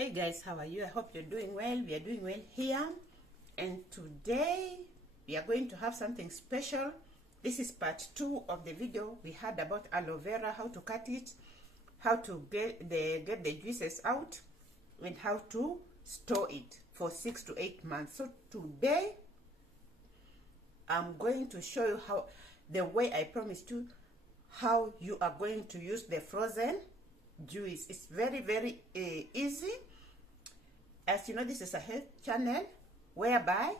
Hey guys, how are you? I hope you're doing well. We are doing well here, and today we are going to have something special. This is part 2 of the video we had about aloe vera, how to cut it, how to get the juices out, and how to store it for 6 to 8 months. So today I'm going to show you how, the way I promised you, how you are going to use the frozen juice. It's very easy. As you know, this is a health channel whereby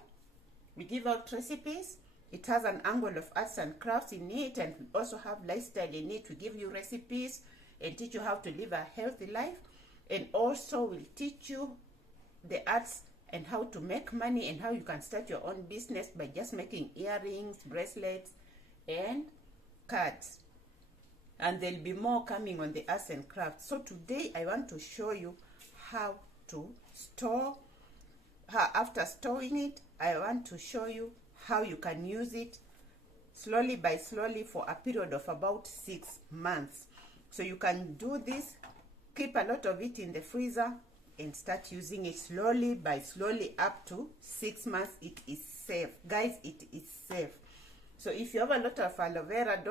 we give out recipes. It has an angle of arts and crafts in it, and we also have lifestyle in it. We give you recipes and teach you how to live a healthy life, and also we'll teach you the arts and how to make money and how you can start your own business by just making earrings, bracelets, and cards. And there'll be more coming on the arts and crafts. So today I want to show you how to store. After storing it, I want to show you how you can use it slowly by slowly for a period of about 6 months. So you can do this, keep a lot of it in the freezer and start using it slowly by slowly up to 6 months. It is safe, guys. It is safe. So if you have a lot of aloe vera,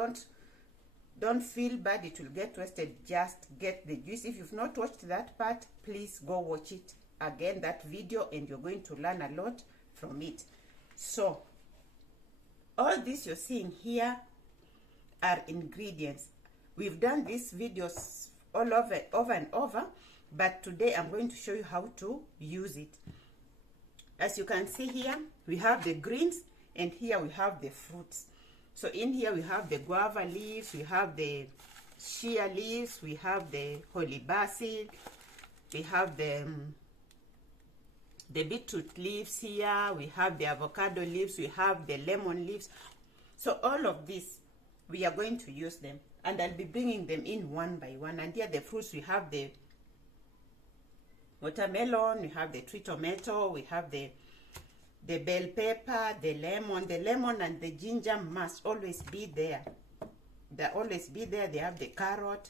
don't feel bad it will get wasted. Just get the juice. If you've not watched that part, please go watch it again, that video, and you're going to learn a lot from it. So all this you're seeing here are ingredients. We've done these videos all over and over, but today I'm going to show you how to use it. As you can see here, we have the greens, and here we have the fruits. So in here we have the guava leaves, we have the shea leaves, we have the holy basil, we have the beetroot leaves here, we have the avocado leaves, we have the lemon leaves. So all of this, we are going to use them, and I'll be bringing them in one by one. And here the fruits, we have the watermelon, we have the tree tomato, we have the bell pepper, the lemon and the ginger must always be there. They'll always be there. They have the carrot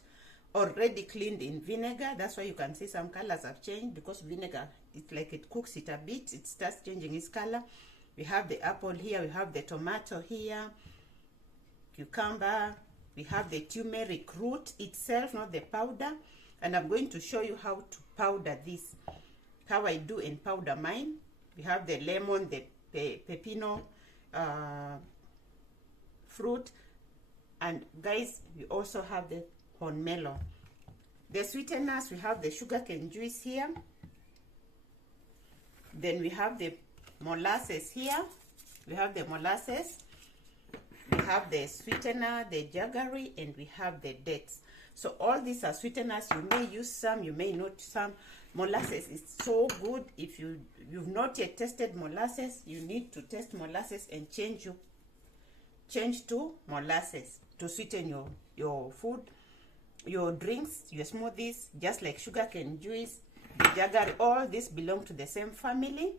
already cleaned in vinegar. That's why you can see some colors have changed, because vinegar, it's like it cooks it a bit, it starts changing its color. We have the apple here, we have the tomato here, cucumber, we have the turmeric root itself, not the powder. And I'm going to show you how to powder this, how I do and powder mine. We have the lemon, the pepino fruit, and guys, we also have the horn melon. The sweeteners, we have the sugarcane juice here. Then we have the molasses here. We have the molasses. We have the sweetener, the jaggery, and we have the dates. So all these are sweeteners. You may use some, you may not some. Molasses is so good. If you've not yet tested molasses, you need to test molasses and change to molasses to sweeten your food, your drinks, your smoothies, just like sugarcane juice, jaggery. All this belong to the same family.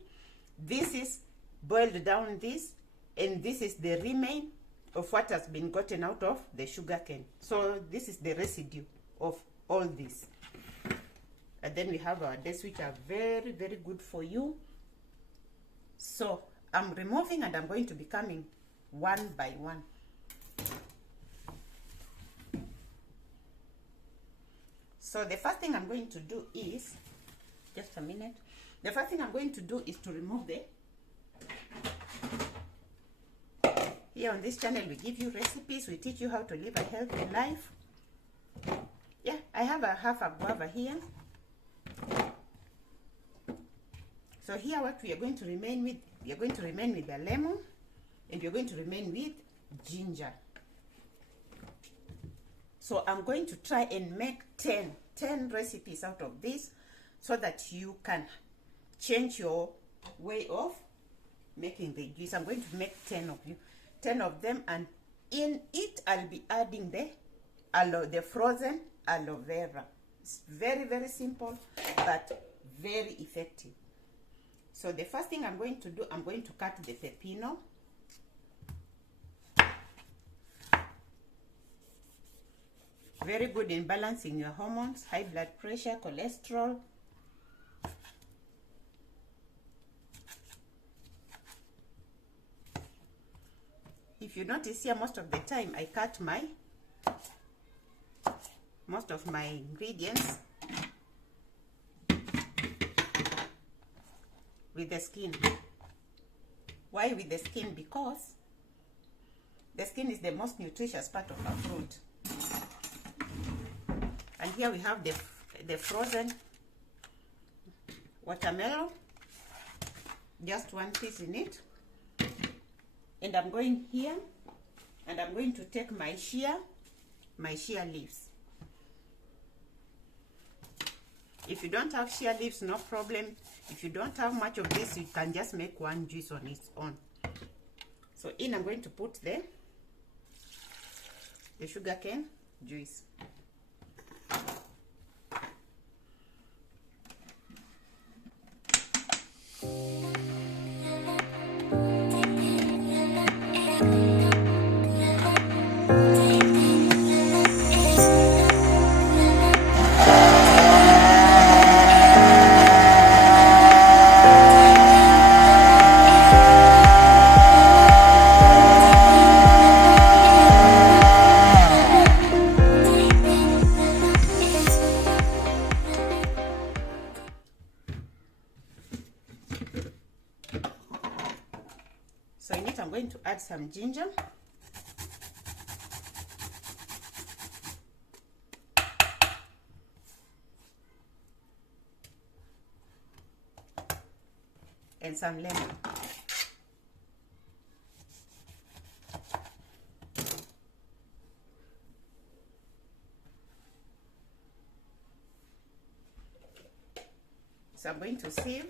This is boiled down this, and this is the remain of what has been gotten out of the sugarcane. So this is the residue of all this. And then we have our dates, which are very good for you. So I'm removing, and I'm going to be coming one by one. So the first thing I'm going to do is, just a minute. The first thing I'm going to do is to remove the, here on this channel we give you recipes, we teach you how to live a healthy life. Yeah, I have half a guava here. So here what we are going to remain with, we are going to remain with the lemon, and we're going to remain with ginger. So I'm going to try and make 10 recipes out of this, so that you can change your way of making the juice. I'm going to make 10 of them, and in it I'll be adding the frozen aloe vera. It's very simple, but very effective. So the first thing I'm going to do, I'm going to cut the pepino. Very good in balancing your hormones, high blood pressure, cholesterol, If you notice here, most of the time I cut most of my ingredients with the skin. Why with the skin? Because the skin is the most nutritious part of our fruit. And here we have the frozen watermelon, just one piece in it. And I'm going here and I'm going to take my shea leaves. If you don't have shea leaves, no problem. If you don't have much of this, you can just make one juice on its own. So in I'm going to put the sugarcane juice. So in it I'm going to add some ginger. And some lemon. So I'm going to sieve.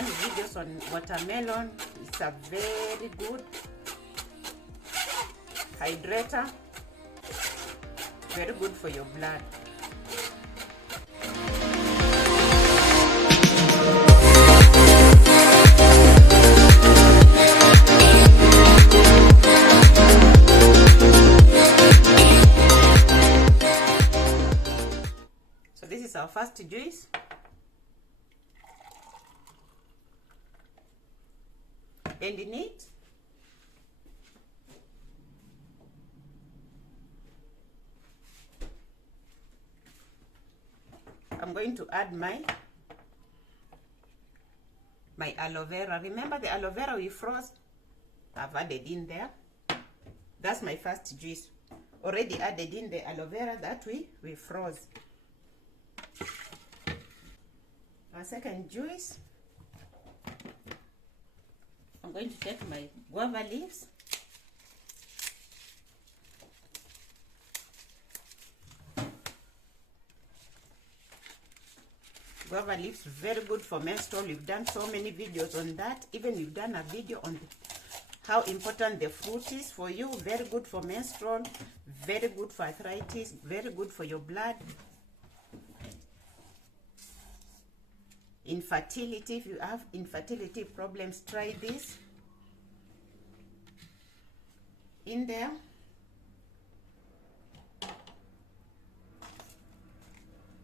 Videos on watermelon. It's a very good hydrator, very good for your blood. So this is our first juice. And in it, I'm going to add my aloe vera. Remember the aloe vera we froze? I've added in there. That's my first juice. Already added in the aloe vera that we froze. Our second juice, I'm going to take my guava leaves. Guava leaves, very good for menstrual. We've done so many videos on that. Even we've done a video on how important the fruit is for you. Very good for menstrual, very good for arthritis, very good for your blood. Infertility, if you have infertility problems, try this in there.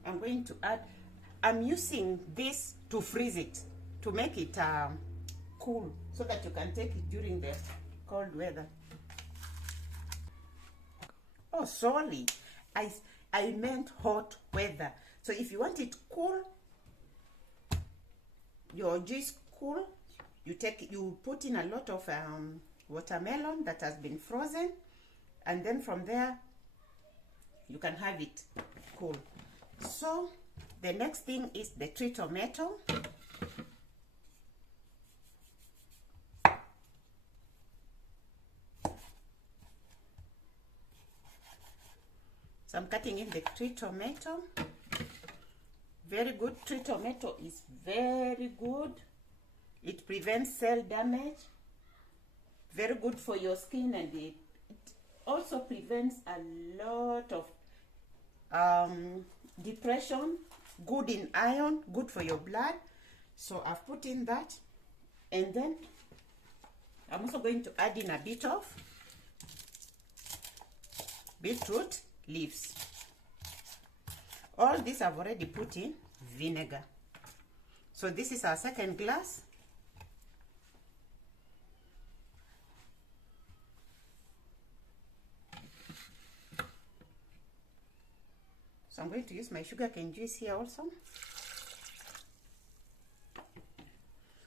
I'm going to add, I'm using this to freeze it, to make it cool, so that you can take it during the cold weather. Oh, sorry, I meant hot weather. So if you want it cool, your juice cool, you put in a lot of watermelon that has been frozen, and then from there you can have it cool. So the next thing is the tree tomato. So I'm cutting in the tree tomato Very good. Tree tomato is very good. It prevents cell damage. Very good for your skin, and it also prevents a lot of depression. Good in iron, good for your blood. So I've put in that, and then I'm also going to add in a bit of beetroot leaves. All this I've already put in vinegar. So this is our second glass. So I'm going to use my sugarcane juice here also.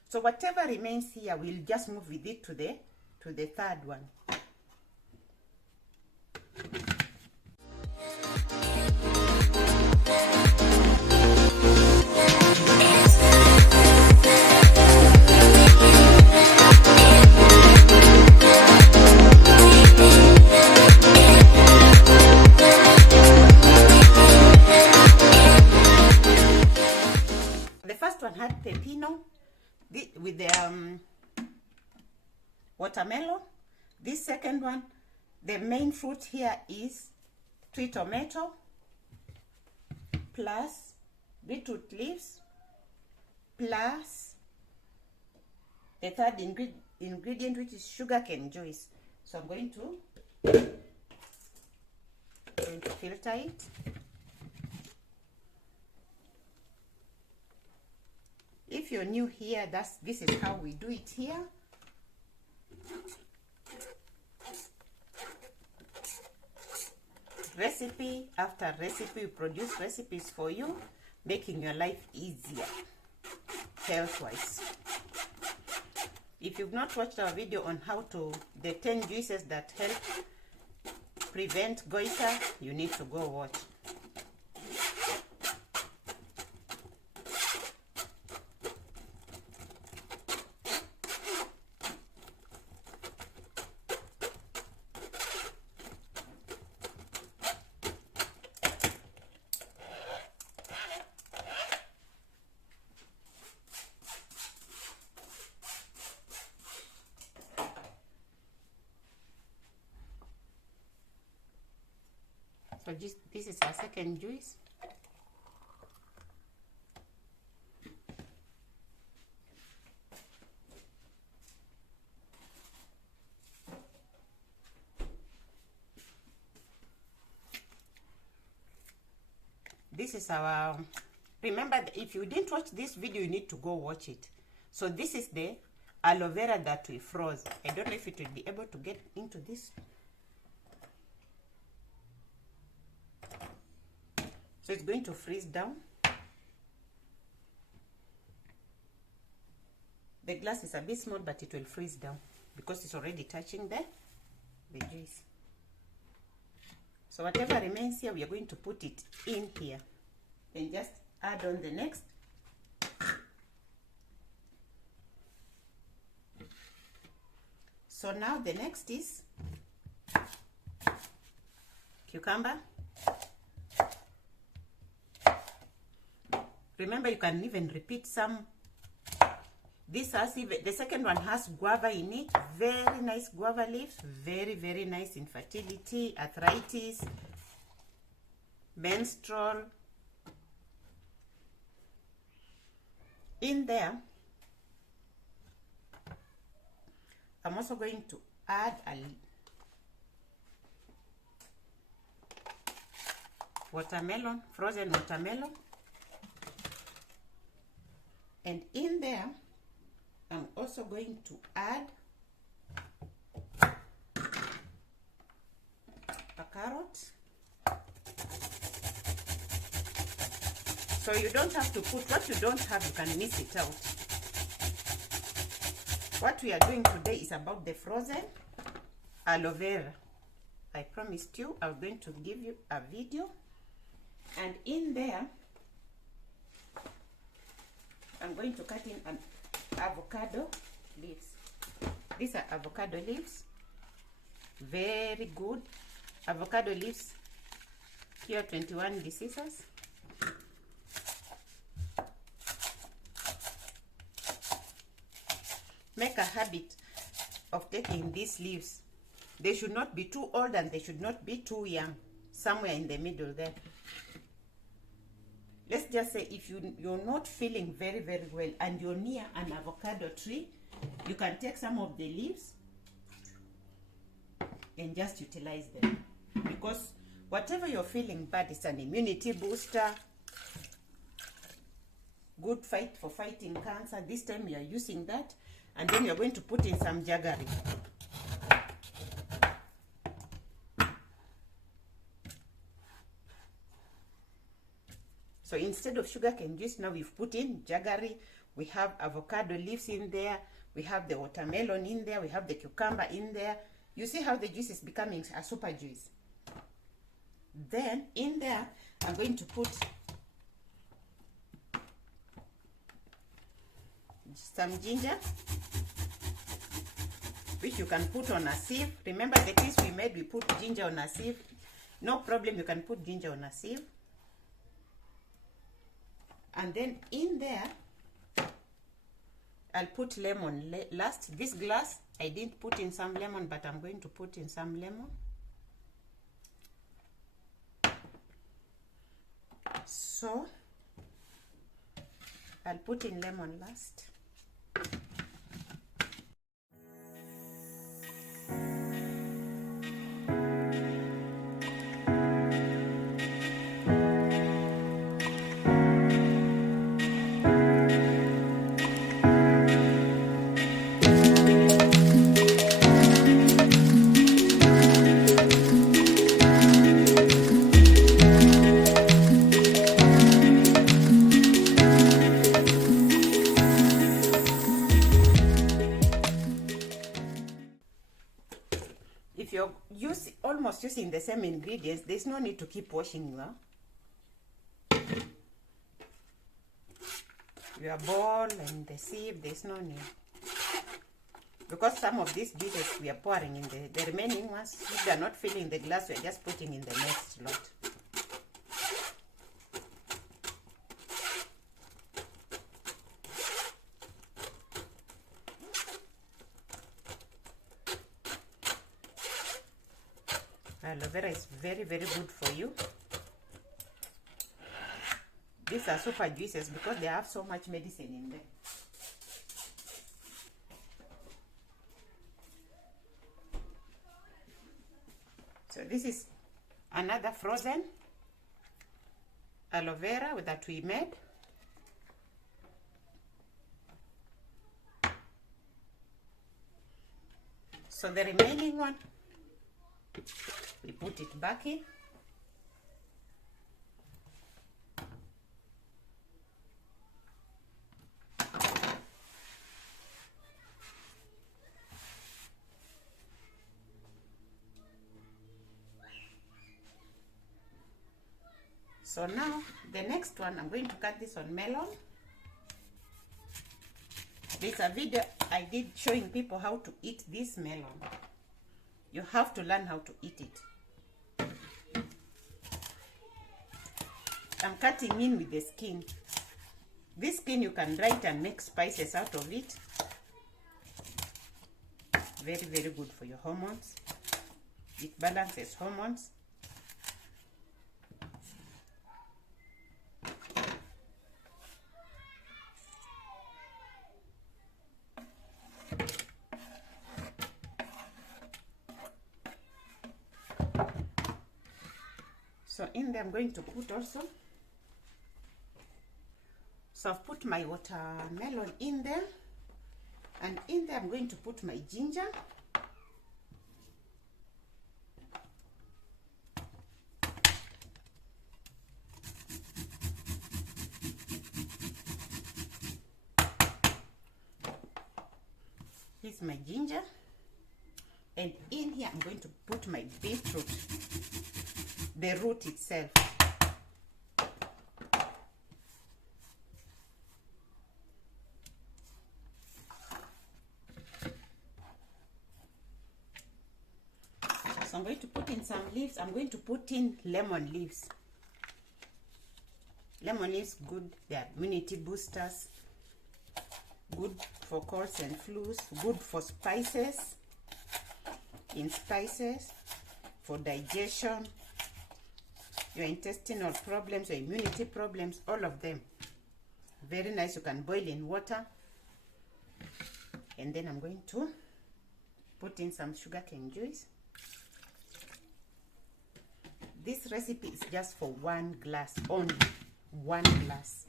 So whatever remains here, we'll just move with it to the third one. The first one had pepino with the watermelon. This second one, the main fruit here is tree tomato plus beetroot leaves plus the third ingredient, which is sugarcane juice. So I'm going to filter it. If you're new here, this is how we do it here. Recipe after recipe, we produce recipes for you, making your life easier health-wise. If you've not watched our video on the 10 juices that help prevent goiter, you need to go watch. So this is our second juice. This is our, remember, if you didn't watch this video, you need to go watch it. So this is the aloe vera that we froze. I don't know if it will be able to get into this. So it's going to freeze down. The glass is a bit small, but it will freeze down because it's already touching the juice. So whatever remains here, we are going to put it in here and just add on the next. So now the next is cucumber. Remember, you can even repeat some. This has even, the second one has guava in it. Very nice guava leaves. Very, very nice in fertility, arthritis, menstrual. In there, I'm also going to add a watermelon, frozen watermelon. And in there, I'm also going to add a carrot. So you don't have to put what you don't have, you can miss it out. What we are doing today is about the frozen aloe vera. I promised you I was going to give you a video. And in there, I'm going to cut in an avocado leaves. These are avocado leaves. Very good. Avocado leaves. Here 21 scissors. make a habit of taking these leaves. They should not be too old and they should not be too young. Somewhere in the middle there. Let's just say if you're not feeling very well and you're near an avocado tree, you can take some of the leaves and just utilize them, because whatever you're feeling bad, it's an immunity booster, good fight for fighting cancer. This time you are using that, and then you're going to put in some jaggery. So instead of sugarcane juice, now we've put in jaggery. We have avocado leaves in there. We have the watermelon in there. We have the cucumber in there. You see how the juice is becoming a super juice. Then in there, I'm going to put some ginger, which you can put on a sieve. Remember the piece we made, we put ginger on a sieve. No problem, you can put ginger on a sieve. And then in there, I'll put lemon last. This glass, I didn't put in some lemon, but I'm going to put in some lemon. So, I'll put in lemon last. If you're almost using the same ingredients, there's no need to keep washing your bowl and the sieve. There's no need, because some of these juices we are pouring in the remaining ones, if they're not filling the glass, we're just putting in the next lot. Aloe vera is very good for you. These are super juices because they have so much medicine in them. So this is another frozen aloe vera that we made. So the remaining one, we put it back in. So now the next one, I'm going to cut this on melon. There's a video I did showing people how to eat this melon. You have to learn how to eat it. I'm cutting in with the skin. This skin you can dry it and make spices out of it. Very good for your hormones. It balances hormones. So in there I'm going to put also, so I've put my watermelon in there, and in there I'm going to put my ginger. Here's my ginger, and in here I'm going to put my beetroot, the root itself. So I'm going to put in some leaves. I'm going to put in lemon leaves. Lemon leaves, good, they are immunity boosters. good for colds and flus, good for spices, in spices, for digestion, your intestinal problems, your immunity problems, all of them. Very nice. You can boil in water. And then I'm going to put in some sugarcane juice. This recipe is just for 1 glass only, 1 glass.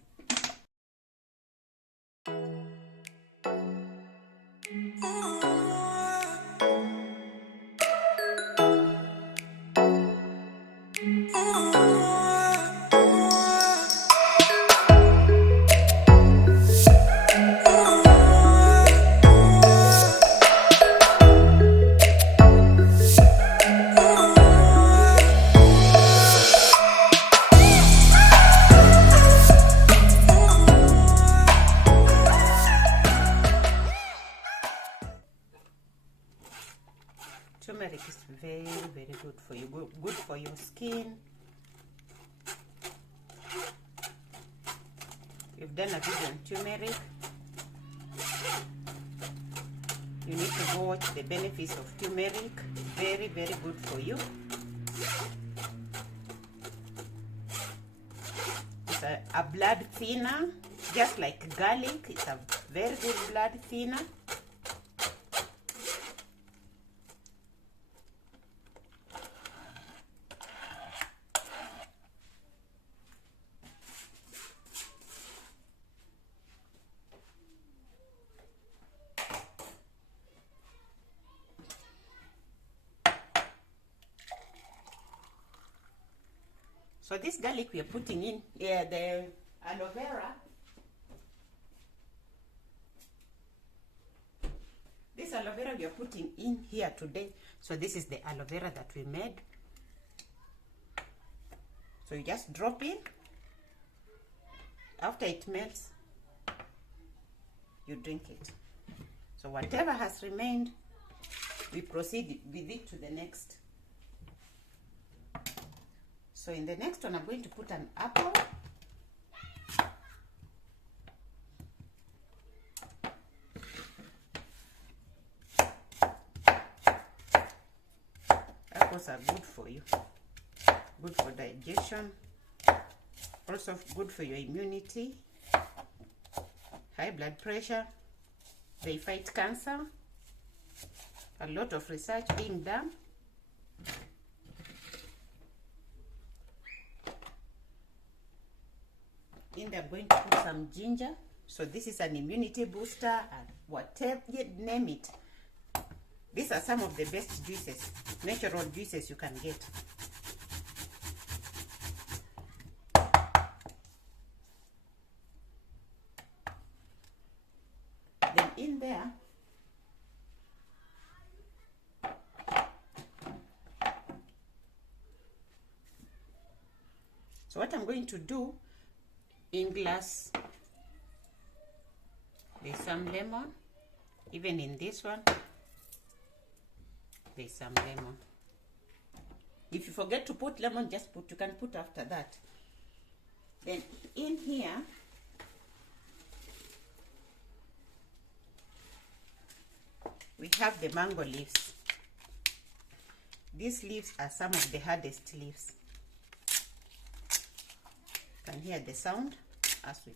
Turmeric is very, very good for you, good for your skin. We've done a video on turmeric. You need to go watch the benefits of turmeric. Very, very good for you. It's a blood thinner, just like garlic. It's a very good blood thinner. So this garlic we are putting in, the aloe vera. This aloe vera we are putting in here today. So this is the aloe vera that we made. So you just drop in. After it melts, you drink it. So whatever has remained, we proceed with it to the next. So in the next one, I'm going to put an apple. Apples are good for you, good for digestion, also good for your immunity, high blood pressure. They fight cancer. A lot of research being done. In there, I'm going to put some ginger. So this is an immunity booster, and whatever, name it. These are some of the best juices, natural juices you can get. Then in there, so what I'm going to do, in glass, there's some lemon. Even in this one, there's some lemon. If you forget to put lemon, just put, you can put after that. Then in here, we have the mango leaves. These leaves are some of the hardest leaves. You can hear the sound as we,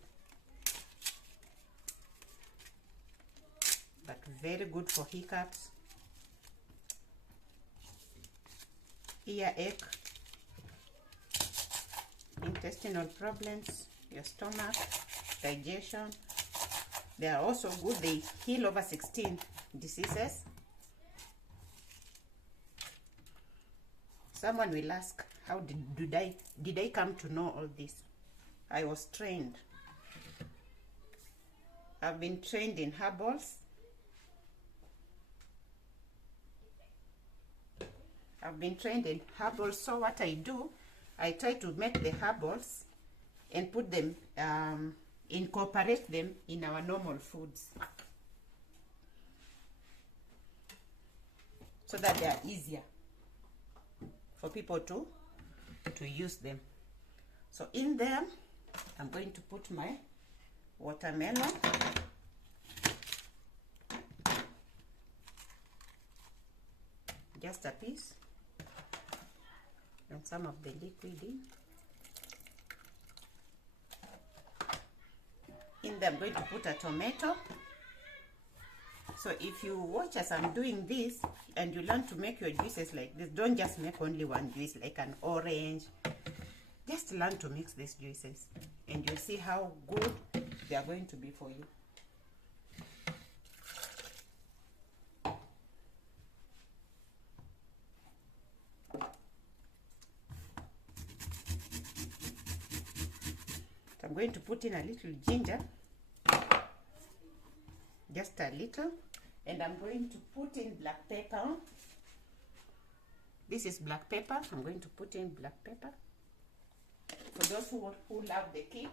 but very good for hiccups, earache, intestinal problems, your stomach, digestion. They are also good. They heal over 16 diseases. Someone will ask, how did I come to know all this? I was trained. I've been trained in herbals. I've been trained in herbals. So what I do, I try to make the herbals and put them, incorporate them in our normal foods, so that they are easier for people to use them. So in there, I'm going to put my watermelon. just a piece, and some of the liquid in there. I'm going to put a tomato. So if you watch as I'm doing this and you learn to make your juices like this, don't just make only one juice like an orange. Just learn to mix these juices and you'll see how good they are going to be for you. So I'm going to put in a little ginger, just a little, and I'm going to put in black pepper. This is black pepper. I'm going to put in black pepper for those who love the kick.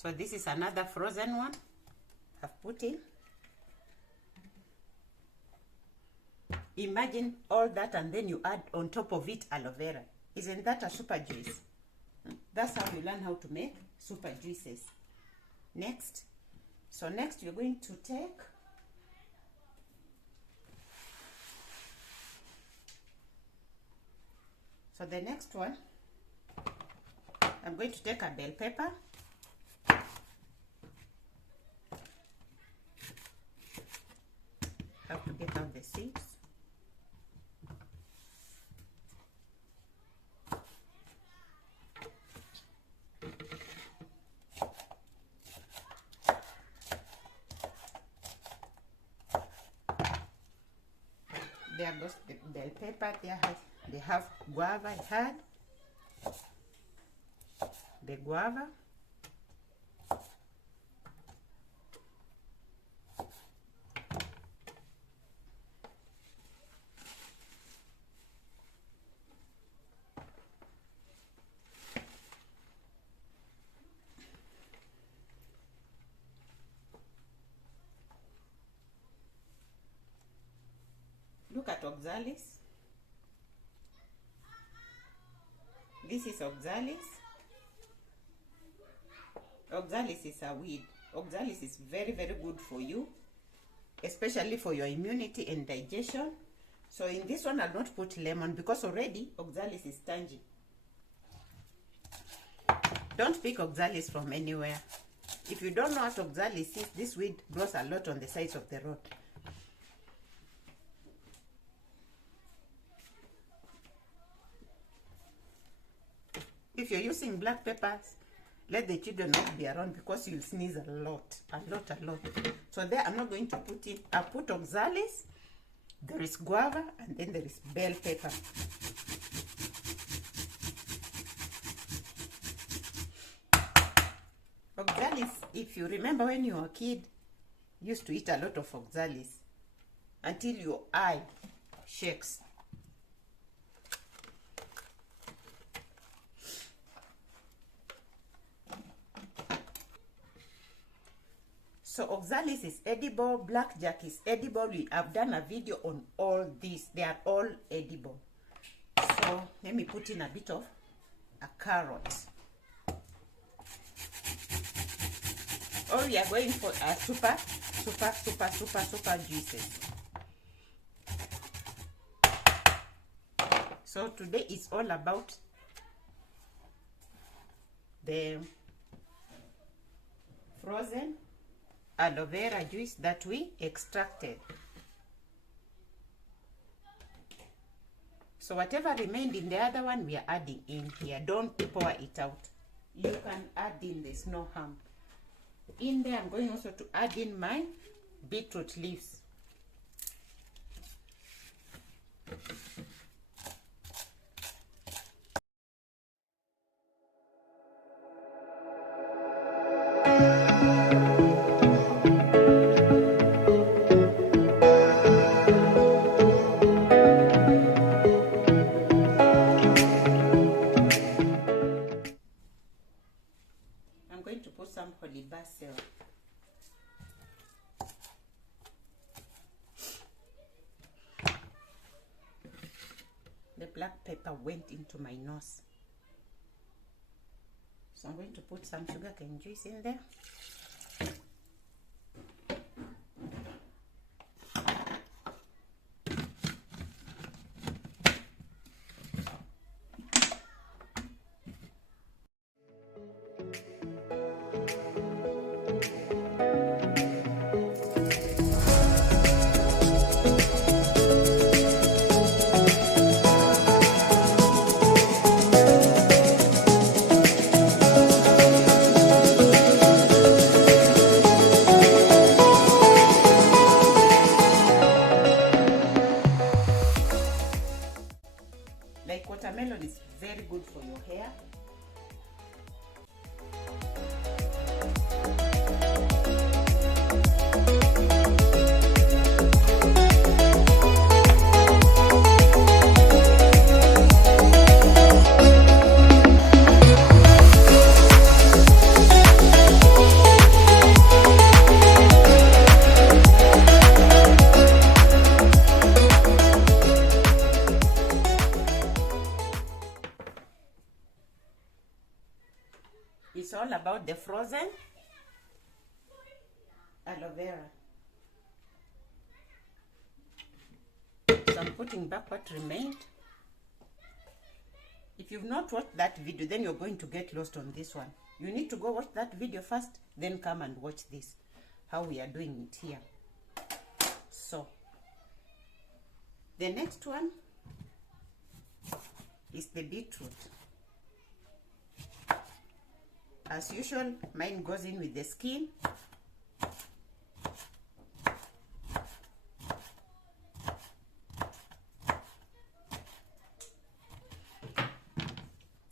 So this is another frozen one I've put in. Imagine all that and then you add on top of it aloe vera. Isn't that a super juice? That's how you learn how to make super juices. Next, we're going to take the next one, I'm going to take a bell pepper. Have to get out the seeds. There goes the bell pepper. They have guava. I had the guava. Look at oxalis. This is oxalis. Oxalis is a weed. Oxalis is very, very good for you, especially for your immunity and digestion. So in this one, I'll not put lemon because already oxalis is tangy. Don't pick oxalis from anywhere. If you don't know what oxalis is, this weed grows a lot on the sides of the road. If you're using black peppers, let the children not be around because you'll sneeze a lot. So there I'm not going to put in. I put oxalis, there is guava, and then there is bell pepper. Oxalis, if you remember when you were a kid, you used to eat a lot of oxalis until your eye shakes. So oxalis is edible, blackjack is edible. We have done a video on all these. They are all edible. So let me put in a bit of a carrot. Oh, we are going for a super juices. So today is all about the frozen aloe vera juice that we extracted. So whatever remained in the other one, we are adding in here. Don't pour it out. You can add in, there's no harm. In there, I'm going also to add in my beetroot leaves. I'm going to put some holy basil. The black pepper went into my nose. So I'm going to put some sugarcane juice in there. Like watermelon is very good for your hair. It's all about the frozen aloe vera. So I'm putting back what remained. If you've not watched that video, then you're going to get lost on this one. You need to go watch that video first, then come and watch this, how we are doing it here. So the next one is the beetroot. As usual, mine goes in with the skin.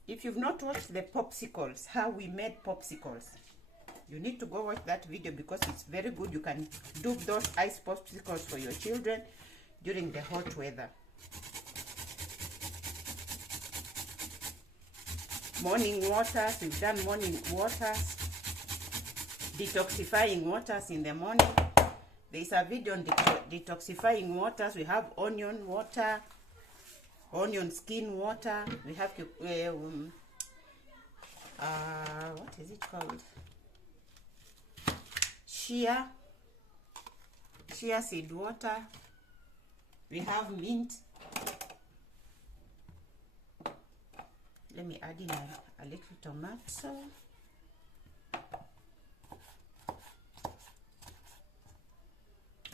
If you've not watched the popsicles, how we made popsicles, you need to go watch that video because it's very good. You can do those ice popsicles for your children during the hot weather. Morning waters, we've done morning waters, detoxifying waters in the morning. There is a video on detoxifying waters. We have onion water, onion skin water. We have what is it called? Chia seed water. We have mint. Let me add in a little tomato.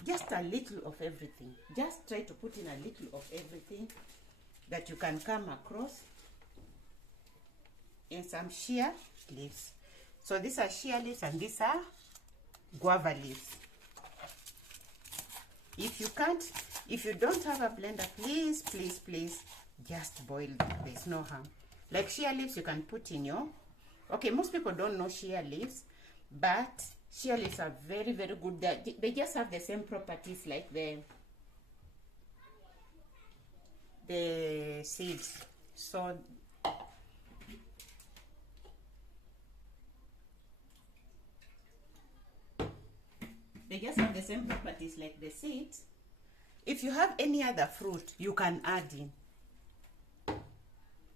Just a little of everything. Just try to put in a little of everything that you can come across. And some shea leaves. So these are shea leaves and these are guava leaves. If you don't have a blender, please just boil them. There's no harm. Like shea leaves, you can put in your... Okay, most people don't know shea leaves, but shea leaves are very, very good. They just have the same properties like the seeds. So they just have the same properties like the seeds. If you have any other fruit, you can add in.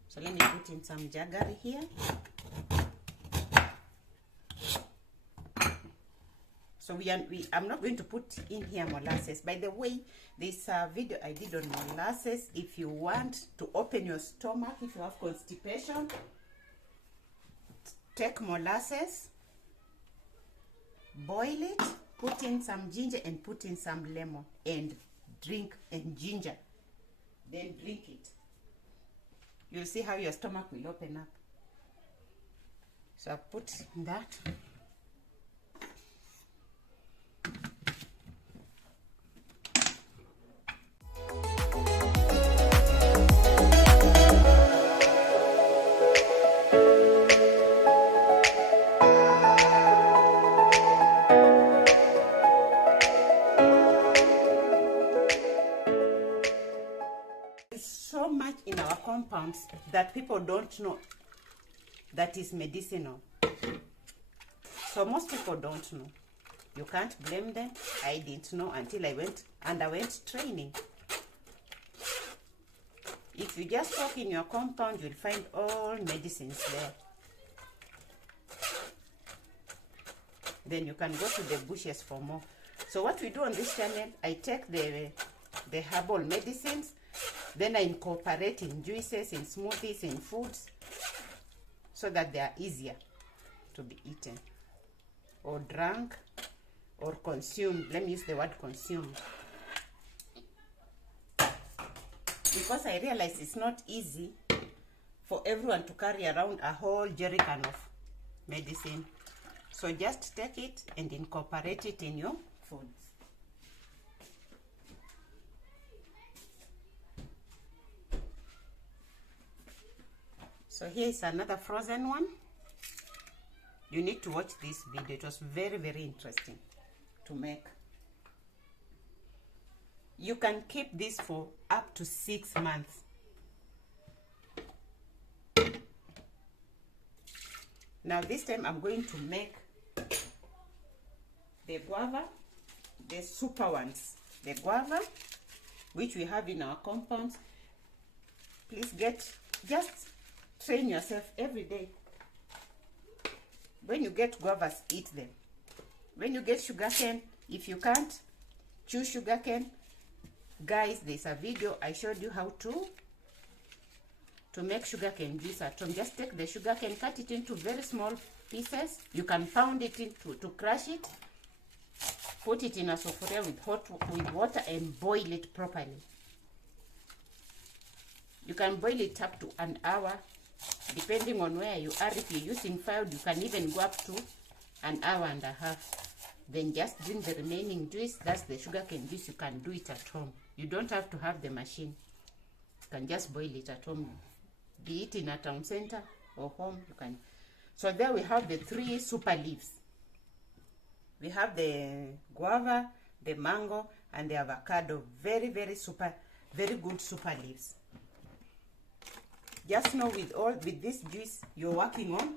So let me put in some jaggery here. So I'm not going to put in here molasses. By the way, this video I did on molasses. If you want to open your stomach, if you have constipation, take molasses, boil it, put in some ginger and put in some lemon and drink, and ginger. Then drink it. You'll see how your stomach will open up. So I put that. our compounds that people don't know that is medicinal. So most people don't know. You can't blame them. I didn't know until I underwent training. If you just walk in your compound, you'll find all medicines there. Then you can go to the bushes for more. So what we do on this channel, I take the herbal medicines, then I incorporate in juices, in smoothies, in foods, so that they are easier to be eaten or drunk or consumed. Let me use the word consumed, because I realize it's not easy for everyone to carry around a whole jerrycan of medicine. So just take it and incorporate it in your foods. So here is another frozen one. You need to watch this video. It was very, very interesting to make. You can keep this for up to 6 months. Now this time I'm going to make the guava, the super ones, the guava, which we have in our compounds. Please just train yourself every day. When you get guavas, eat them. When you get sugarcane, if you can't chew sugarcane, guys, there's a video I showed you how to make sugarcane juice at home. Just take the sugarcane, cut it into very small pieces. You can pound it into to crush it. Put it in a saucepan with water and boil it properly. You can boil it up to an hour, depending on where you are. If you're using fire, you can even go up to an hour and a half. Then just drink the remaining juice. That's the sugarcane juice. You can do it at home. You don't have to have the machine. You can just boil it at home. Be it in a town center or home, you can. So there we have the 3 super leaves. We have the guava, the mango, and the avocado. Very, very good super leaves. Just know with this juice, you're working on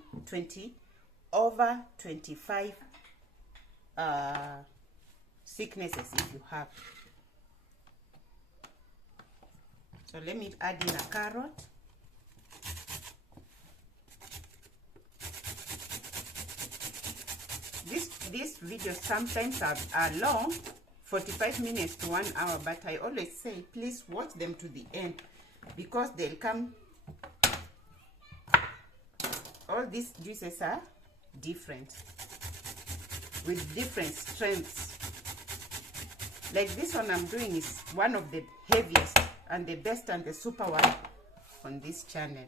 over 25 sicknesses if you have. So let me add in a carrot. These videos sometimes are long, 45 minutes to 1 hour, but I always say please watch them to the end, because they'll come. All these juices are different, with different strengths. Like this one I'm doing is one of the heaviest and the best and the super one on this channel.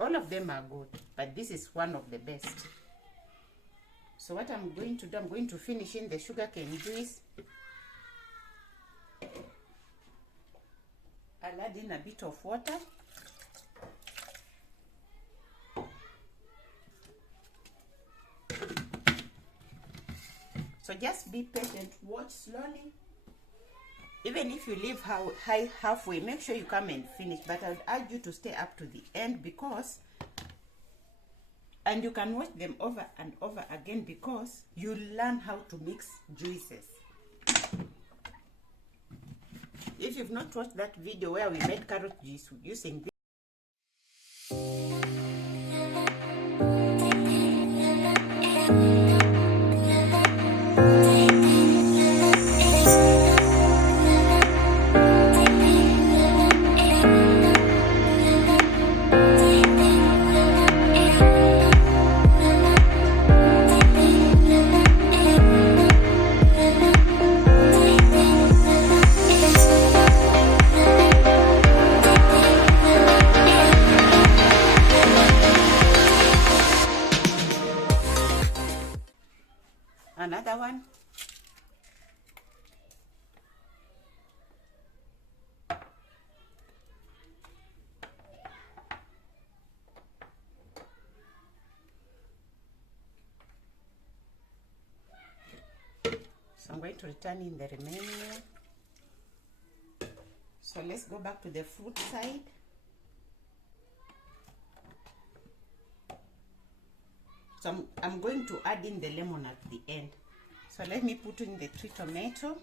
All of them are good, but this is one of the best. So what I'm going to do, I'm going to finish in the sugarcane juice. I'll add in a bit of water. So just be patient, watch slowly. Even if you leave halfway, make sure you come and finish. But I would urge you to stay up to the end, because, and you can watch them over and over again, because you learn how to mix juices. If you've not watched that video where we made carrot juice using this, another one. So I'm going to return in the remaining. So let's go back to the fruit side. So I'm going to add in the lemon at the end. So let me put in the 3 tomato.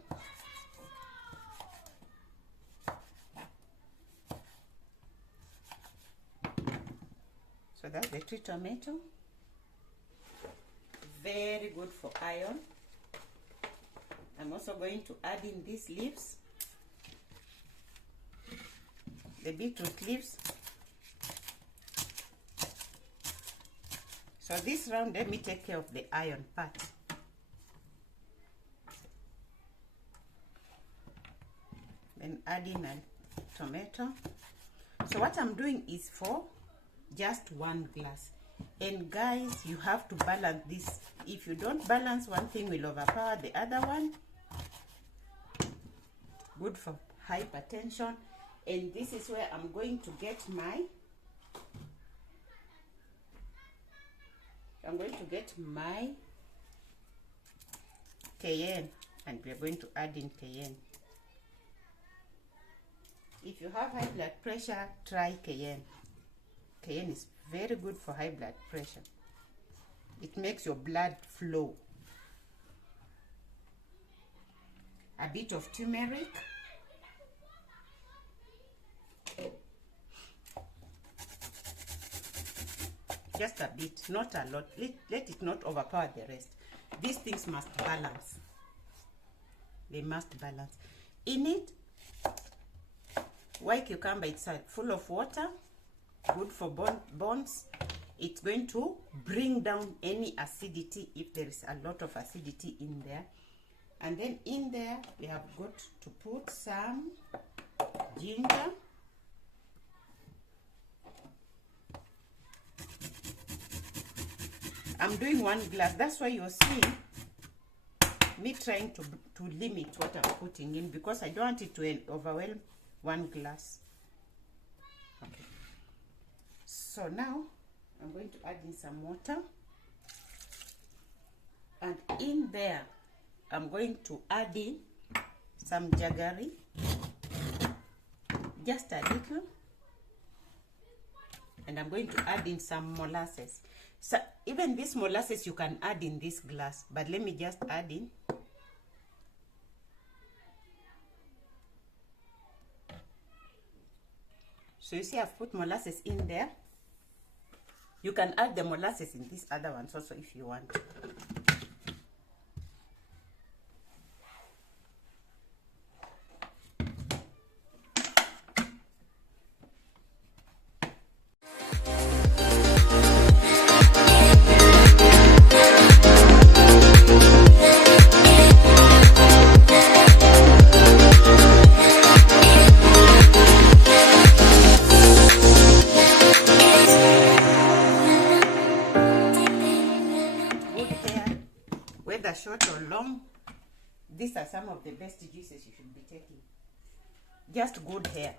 So that's the 3 tomato. Very good for iron. I'm also going to add in these leaves, the beetroot leaves. So this round, let me take care of the iron part. Then add in a tomato. So what I'm doing is for just 1 glass. And guys, you have to balance this. If you don't balance, one thing will overpower the other one. Good for hypertension. And this is where I'm going to get my cayenne, and we are going to add in cayenne. If you have high blood pressure, try cayenne. Cayenne is very good for high blood pressure. It makes your blood flow. A bit of turmeric. Just a bit, not a lot. Let it not overpower the rest. These things must balance. They must balance. In it, white cucumber, it's full of water, good for bones. It's going to bring down any acidity if there is a lot of acidity in there. And then in there, we have got to put some ginger. I'm doing 1 glass. That's why you're seeing me trying to limit what I'm putting in, because I don't want it to overwhelm 1 glass. Okay. So now I'm going to add in some water. And in there, I'm going to add in some jaggery. Just a little. And I'm going to add in some molasses. So even this molasses you can add in this glass, but let me just add in. So you see I've put molasses in there. You can add the molasses in these other ones also if you want. Short or long, these are some of the best juices you should be taking. Just good hair.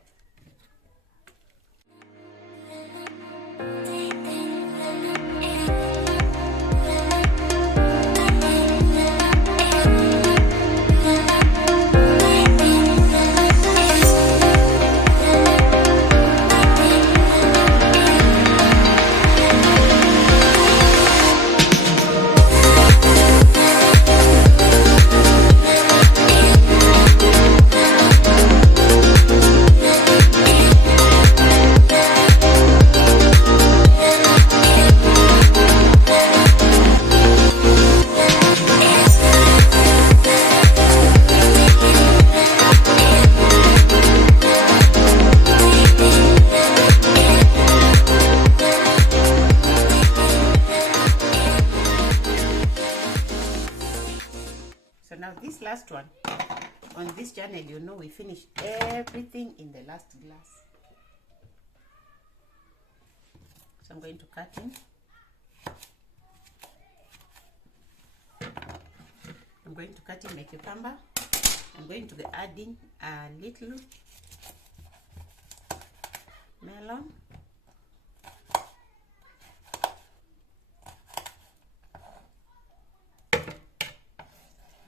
This last one on this channel, you know, we finish everything in the last glass. So I'm going to cut in. I'm going to cut in my cucumber. I'm going to be adding a little melon.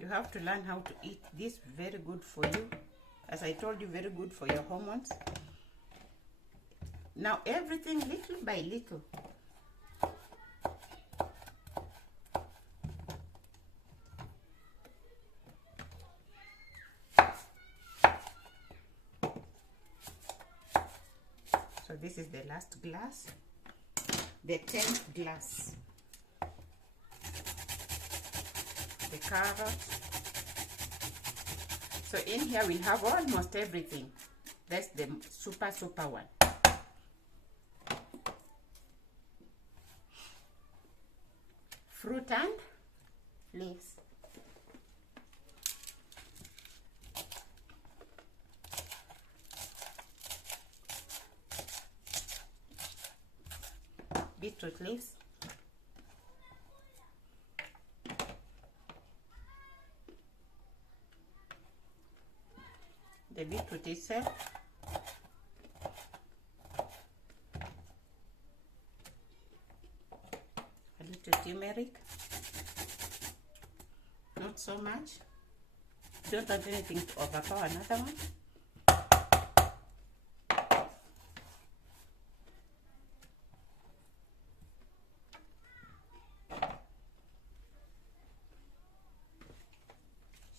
You have to learn how to eat this, very good for you. As I told you, very good for your hormones. Now everything little by little. So this is the last glass, the 10th glass. The carrot. So in here we'll have almost everything. That's the super one. Fruit and leaves. Beetroot leaves. The beetroot itself. A little turmeric. Not so much. Don't want anything to overpower another one.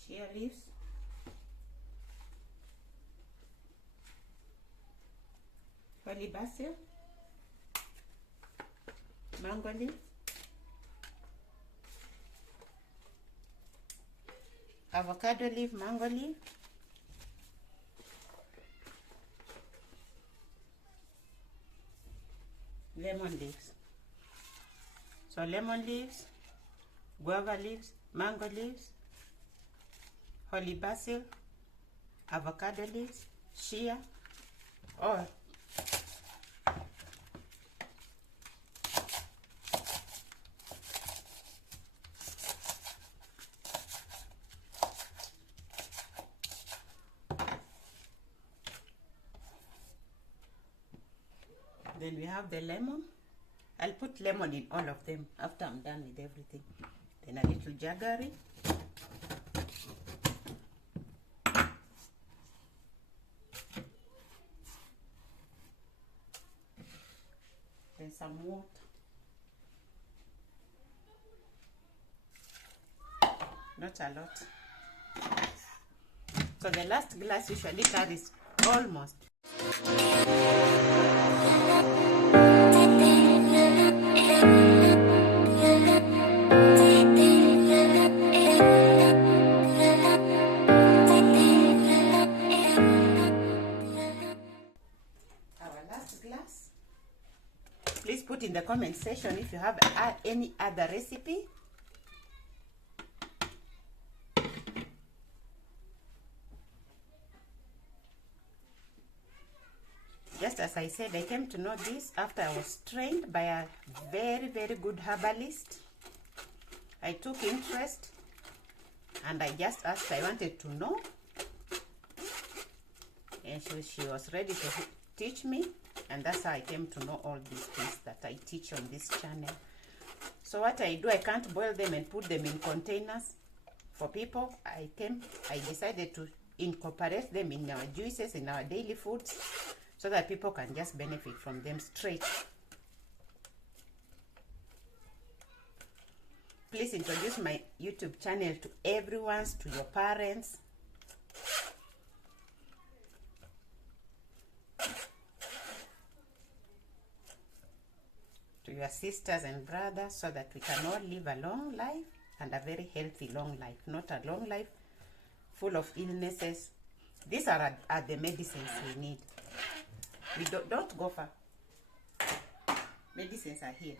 Shea leaves. Holy basil. Mango leaf. Avocado leaf, mango leaf. Lemon leaves. So lemon leaves, guava leaves, mango leaves, holy basil, avocado leaves, shea, oil. Then we have the lemon. I'll put lemon in all of them after I'm done with everything. Then a little jaggery. Then some water. Not a lot. So the last glass usually carries almost. Please put in the comment section if you have any other recipe. Just as I said, I came to know this after I was trained by a very good herbalist. I took interest and I just asked, I wanted to know. And she was ready to teach me. And that's how I came to know all these things that I teach on this channel. So what I do, I can't boil them and put them in containers for people. I decided to incorporate them in our juices, in our daily foods, so that people can just benefit from them straight. Please introduce my YouTube channel to everyone, to your parents. To your sisters and brothers, so that we can all live a long life and a very healthy long life, not a long life full of illnesses. These are the medicines we need. We don't go far. Medicines are here.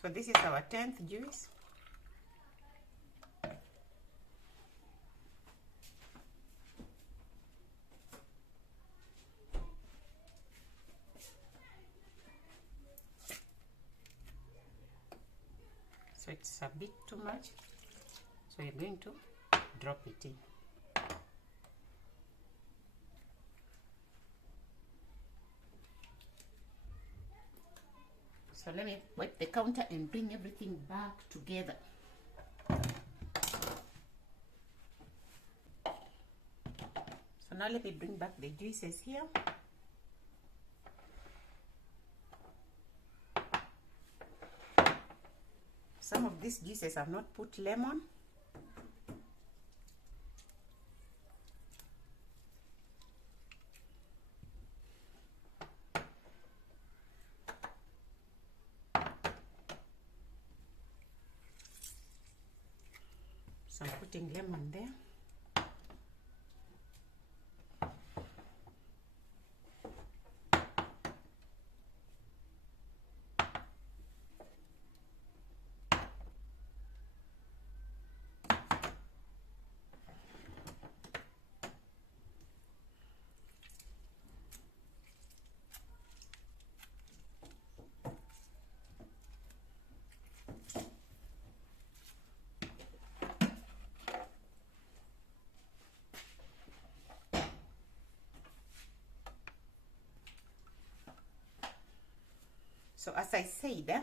So this is our 10th juice. So it's a bit too much, so you're going to drop it in. So let me wipe the counter and bring everything back together. So now let me bring back the juices here. Some of these juices have not put lemon. So I'm putting lemon there. So as I said,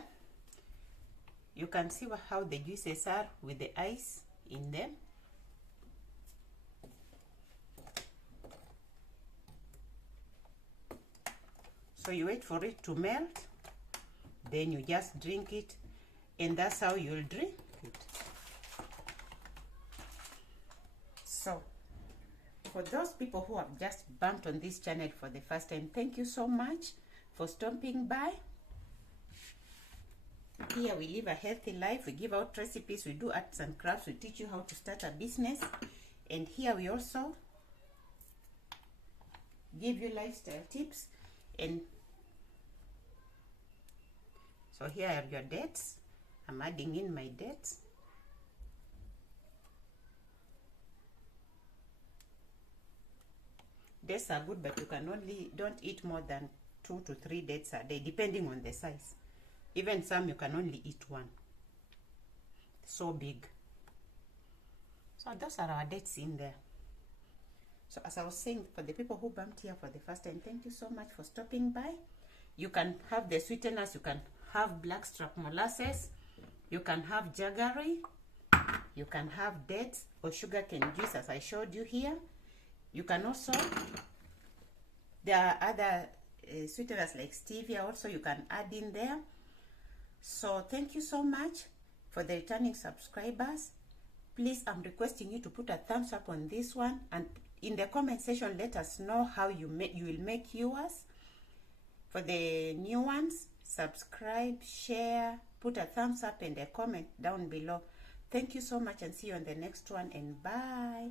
you can see how the juices are with the ice in them. So you wait for it to melt, then you just drink it, and that's how you'll drink it. So for those people who have just bumped on this channel for the first time, thank you so much for stopping by. Here we live a healthy life. We give out recipes, we do arts and crafts, we teach you how to start a business, and here we also give you lifestyle tips. And so here are your dates. I'm adding in my dates. Dates are good, but you can don't eat more than 2 to 3 dates a day, depending on the size. Even some you can only eat 1. So big. So those are our dates in there. So as I was saying, for the people who bumped here for the first time, thank you so much for stopping by. You can have the sweeteners, you can have blackstrap molasses, you can have jaggery, you can have dates or sugarcane juice as I showed you here. You can also, there are other sweeteners like stevia also you can add in there. So thank you so much for the returning subscribers. Please, I'm requesting you to put a thumbs up on this one, and in the comment section let us know how you will make yours. For the new ones, subscribe, share, put a thumbs up and a comment down below. Thank you so much, and see you on the next one, and bye.